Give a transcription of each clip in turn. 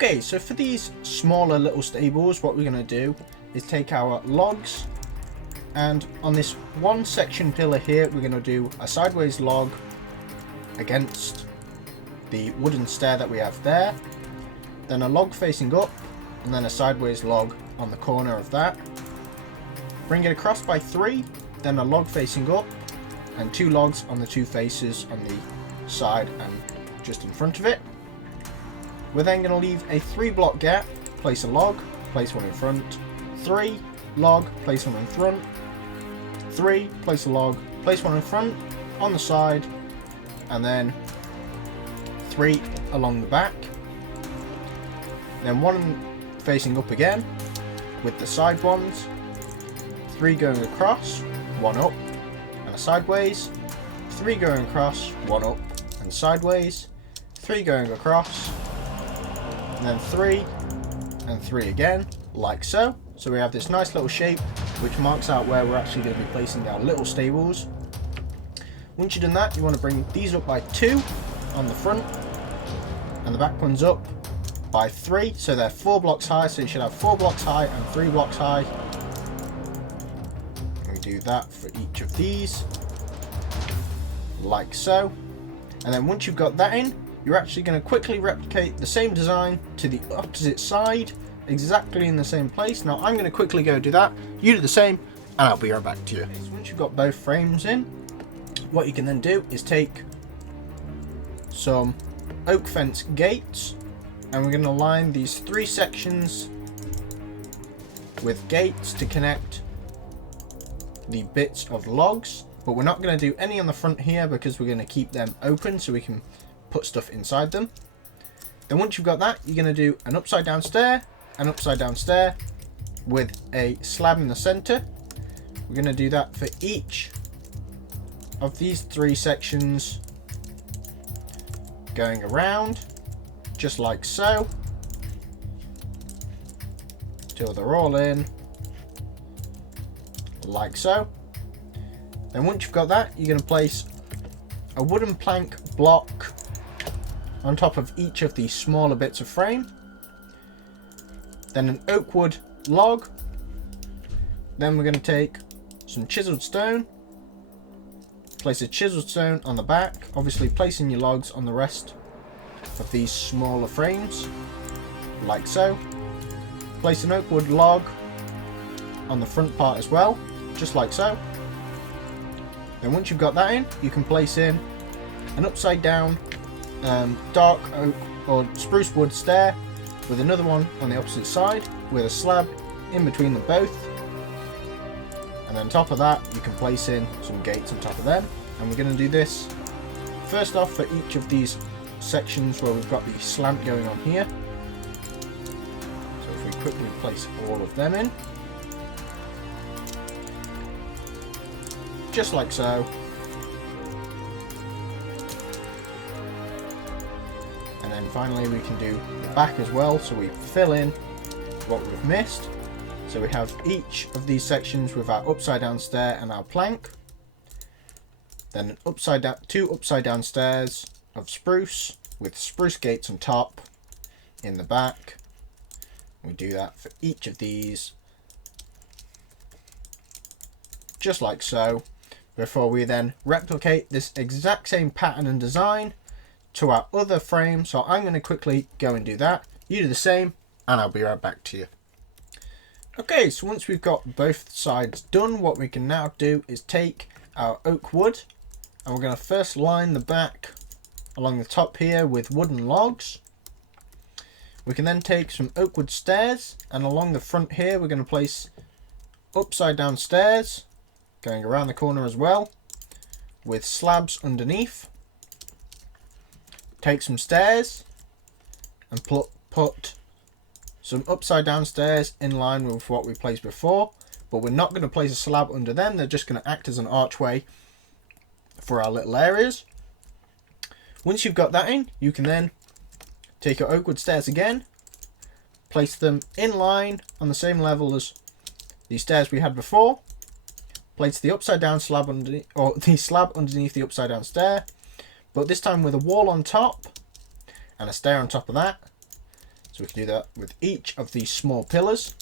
Okay, so for these smaller little stables, what we're going to do is take our logs, and on this one section pillar here, we're going to do a sideways log against the wooden stair that we have there, then a log facing up, and then a sideways log on the corner of that. Bring it across by 3, then a log facing up, and 2 logs on the 2 faces on the side and just in front of it. We're then going to leave a 3 block gap, place a log, place one in front, 3, log, place one in front, 3, place a log, place one in front, on the side, and then 3 along the back. Then 1 facing up again with the side ones, 3 going across, 1 up and a sideways, 3 going across, 1 up and sideways, 3 going across, and then 3 and 3 again, like so. So we have this nice little shape which marks out where we're actually going to be placing our little stables. Once you've done that, you want to bring these up by 2 on the front, and the back ones up by 3, so they're 4 blocks high, so you should have 4 blocks high and 3 blocks high. And we do that for each of these, like so. And then once you've got that in, you're actually going to quickly replicate the same design to the opposite side, exactly in the same place. Now I'm going to quickly go do that, you do the same, and I'll be right back to you. Okay, so once you've got both frames in, what you can then do is take some oak fence gates, and we're going to line these 3 sections with gates to connect the bits of logs, but we're not going to do any on the front here because we're going to keep them open so we can put stuff inside them. Then once you've got that, you're going to do an upside down stair, an upside down stair with a slab in the center. We're going to do that for each of these 3 sections, going around just like so till they're all in, like so. Then once you've got that, you're going to place a wooden plank block on top of each of these smaller bits of frame, then an oak wood log, then we're going to take some chiseled stone, place a chiseled stone on the back, obviously placing your logs on the rest of these smaller frames, like so. Place an oak wood log on the front part as well, just like so. Then once you've got that in, you can place in an upside down dark oak or spruce wood stair with another one on the opposite side with a slab in between them both. And then on top of that, you can place in some gates on top of them. And we're going to do this first off for each of these sections where we've got the slant going on here. So if we quickly place all of them in, just like so. And then finally we can do the back as well, so we fill in what we've missed. So we have each of these sections with our upside down stair and our plank. Then an upside down, 2 upside down stairs of spruce with spruce gates on top in the back. We do that for each of these, just like so, before we then replicate this exact same pattern and design to our other frame. So I'm going to quickly go and do that. You do the same, and I'll be right back to you. Okay, so once we've got both sides done, what we can now do is take our oak wood, and we're going to first line the back along the top here with wooden logs. We can then take some oak wood stairs, and along the front here we're going to place upside down stairs going around the corner as well with slabs underneath. Take some stairs and put some upside down stairs in line with what we placed before, but we're not going to place a slab under them. They're just going to act as an archway for our little areas. Once you've got that in, you can then take your oak wood stairs again, place them in line on the same level as the stairs we had before, place the upside down slab underneath, or the slab underneath the upside down stair, but this time with a wall on top and a stair on top of that. So we can do that with each of these small pillars.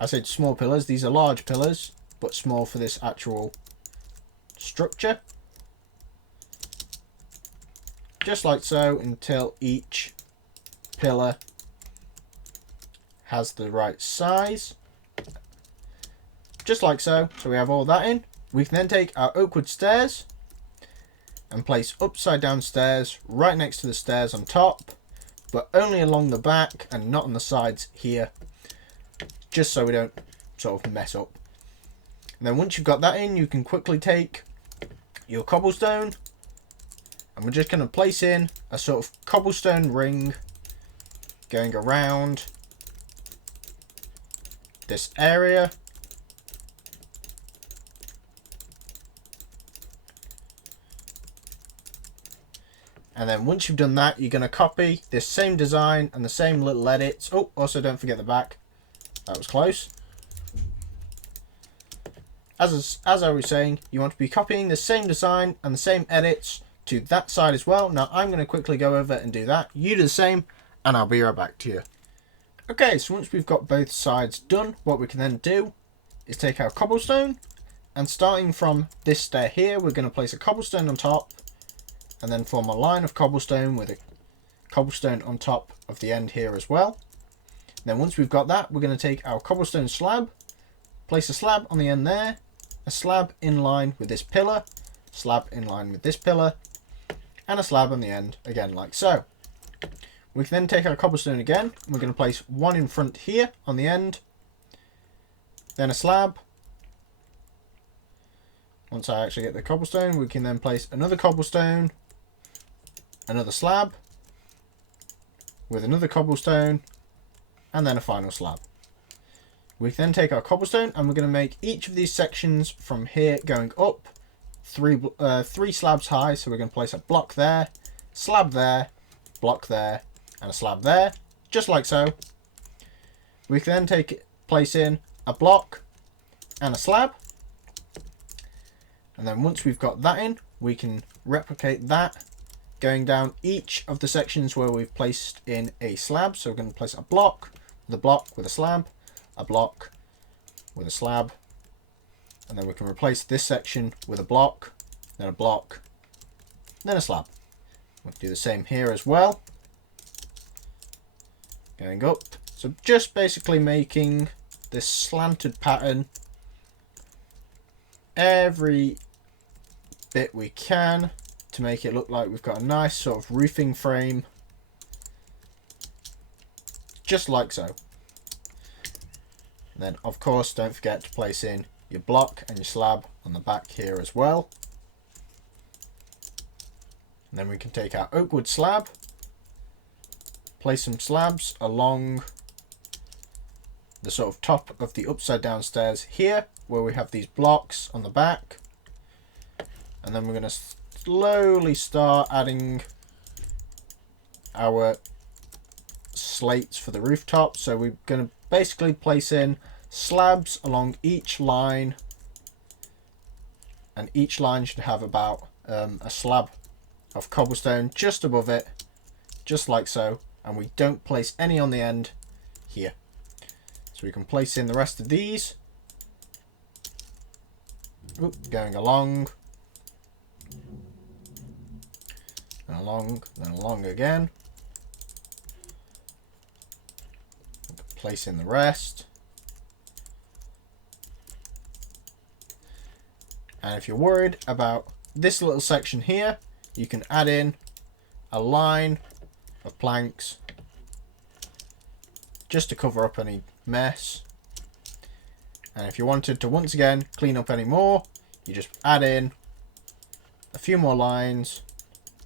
I said small pillars, these are large pillars, but small for this actual structure. Just like so, until each pillar has the right size. Just like so. So we have all that in. We can then take our oakwood stairs and place upside down stairs right next to the stairs on top, but only along the back and not on the sides here, just so we don't sort of mess up. And then once you've got that in, you can quickly take your cobblestone, and we're just going to place in a sort of cobblestone ring going around this area. And then once you've done that, you're going to copy this same design and the same little edits. Oh, also don't forget the back. That was close. As I was saying, you want to be copying the same design and the same edits to that side as well. Now I'm going to quickly go over and do that. You do the same and I'll be right back to you. Okay, so once we've got both sides done, what we can then do is take our cobblestone, and starting from this stair here, we're going to place a cobblestone on top and then form a line of cobblestone with a cobblestone on top of the end here as well. Then once we've got that, we're going to take our cobblestone slab, place a slab on the end there, a slab in line with this pillar, slab in line with this pillar, and a slab on the end again like so. We can then take our cobblestone again, and we're going to place one in front here on the end, then a slab. Once I actually get the cobblestone, we can then place another cobblestone, another slab, with another cobblestone, and then a final slab. We then take our cobblestone and we're going to make each of these sections from here going up three slabs high. So we're going to place a block there, slab there, block there, and a slab there, just like so. We can then place in a block and a slab, and then once we've got that in, we can replicate that going down each of the sections where we've placed in a slab. So we're going to place a block with a slab, a block with a slab, and then we can replace this section with a block, then a block, then a slab. We'll do the same here as well, going up. So just basically making this slanted pattern every bit we can to make it look like we've got a nice sort of roofing frame, just like so. And then of course don't forget to place in your block and your slab on the back here as well. And then we can take our oak wood slab, place some slabs along the sort of top of the upside down stairs here where we have these blocks on the back, and then we're going to slowly start adding our slates for the rooftop. So we're going to basically place in slabs along each line, and each line should have about a slab of cobblestone just above it, just like so, and we don't place any on the end here. So we can place in the rest of these. Oop, going along, and along, then along again. Place in the rest. And if you're worried about this little section here, you can add in a line of planks just to cover up any mess. And if you wanted to once again clean up any more, you just add in a few more lines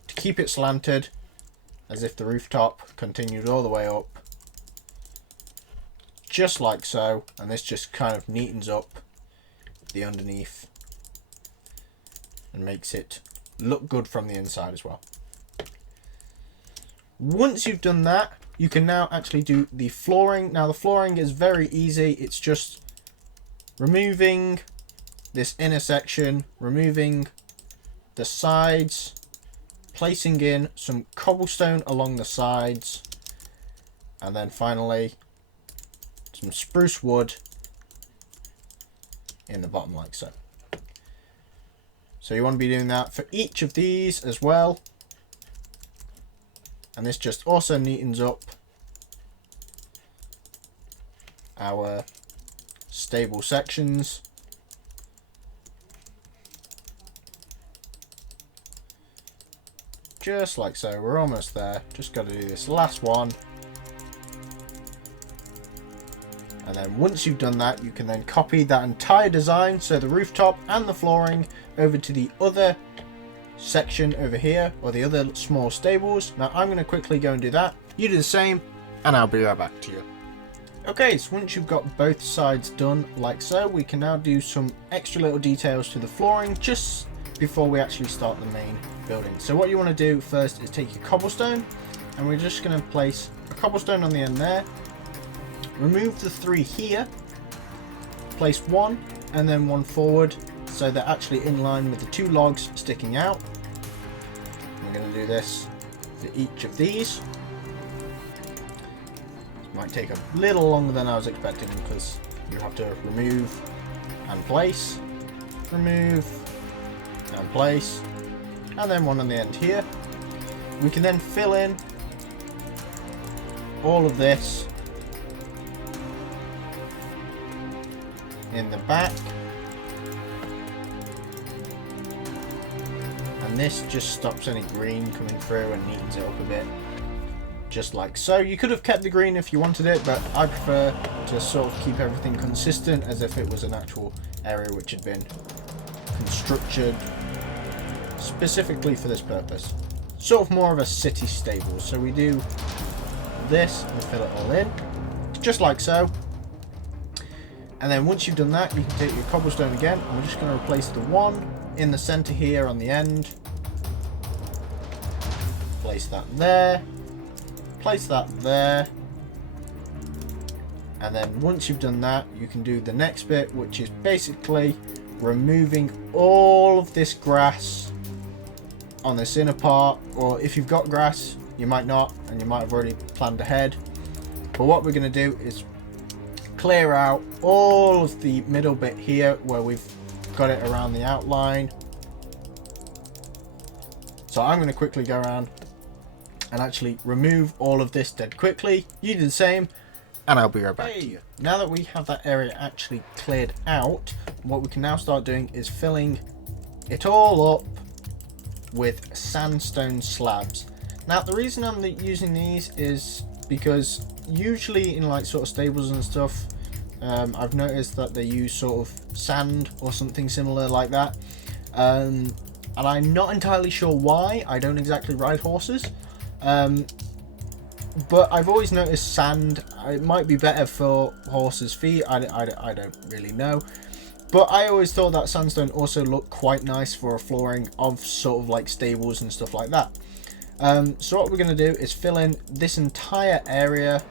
to keep it slanted, as if the rooftop continued all the way up, just like so. And this just kind of neatens up the underneath and makes it look good from the inside as well. Once you've done that, you can now actually do the flooring. Now the flooring is very easy. It's just removing this inner section, removing the sides, placing in some cobblestone along the sides, And then finally, some spruce wood in the bottom like so. So you want to be doing that for each of these as well. And this just also neatens up our stable sections. Just like so. We're almost there. Just got to do this last one. And then once you've done that, you can then copy that entire design, so the rooftop and the flooring, over to the other section over here, or the other small stables. Now I'm going to quickly go and do that. You do the same, and I'll be right back to you. Okay, so once you've got both sides done like so, we can now do some extra little details to the flooring just before we actually start the main building. So what you want to do first is take your cobblestone, and we're just going to place a cobblestone on the end there. Remove the 3 here, place 1 and then 1 forward, so they're actually in line with the 2 logs sticking out. I'm going to do this for each of these. This might take a little longer than I was expecting, because you have to remove and place, remove and place, and then 1 on the end here. We can then fill in all of this in the back, and this just stops any green coming through and neatens it up a bit, just like so. You could have kept the green if you wanted it, but I prefer to sort of keep everything consistent as if it was an actual area which had been constructed specifically for this purpose, sort of more of a city stable. So we do this and fill it all in just like so. And then once you've done that, you can take your cobblestone again, and we're just going to replace the 1 in the center here on the end. Place that there. Place that there. And then once you've done that, you can do the next bit, which is basically removing all of this grass on this inner part. Or if you've got grass, you might not, and you might have already planned ahead. But what we're going to do is clear out all of the middle bit here where we've got it around the outline. So I'm going to quickly go around and actually remove all of this dead quickly. You do the same, and I'll be right back to you. Now that we have that area actually cleared out, what we can now start doing is filling it all up with sandstone slabs. Now the reason I'm using these is because usually in like sort of stables and stuff, I've noticed that they use sort of sand or something similar like that, and I'm not entirely sure why. I don't exactly ride horses, but I've always noticed sand, it might be better for horses' feet. I don't really know, but I always thought that sandstone also looked quite nice for a flooring of sort of like stables and stuff like that. So what we're going to do is fill in this entire area,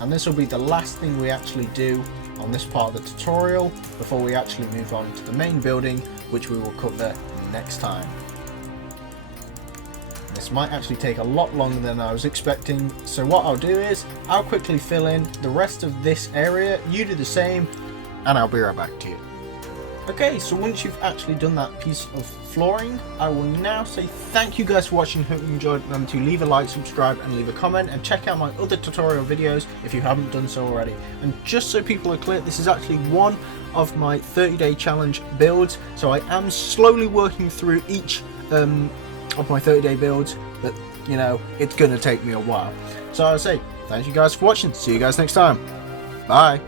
and this will be the last thing we actually do on this part of the tutorial before we actually move on to the main building, which we will cover next time. This might actually take a lot longer than I was expecting, so what I'll do is I'll quickly fill in the rest of this area, you do the same, and I'll be right back to you. Okay, so once you've actually done that piece of flooring, I will now say thank you guys for watching. Hope you enjoyed. Remember to leave a like, subscribe, and leave a comment, and check out my other tutorial videos if you haven't done so already. And just so people are clear, this is actually one of my 30-day challenge builds, so I am slowly working through each of my 30-day builds, but you know, it's gonna take me a while. So I'll say thank you guys for watching. See you guys next time. Bye.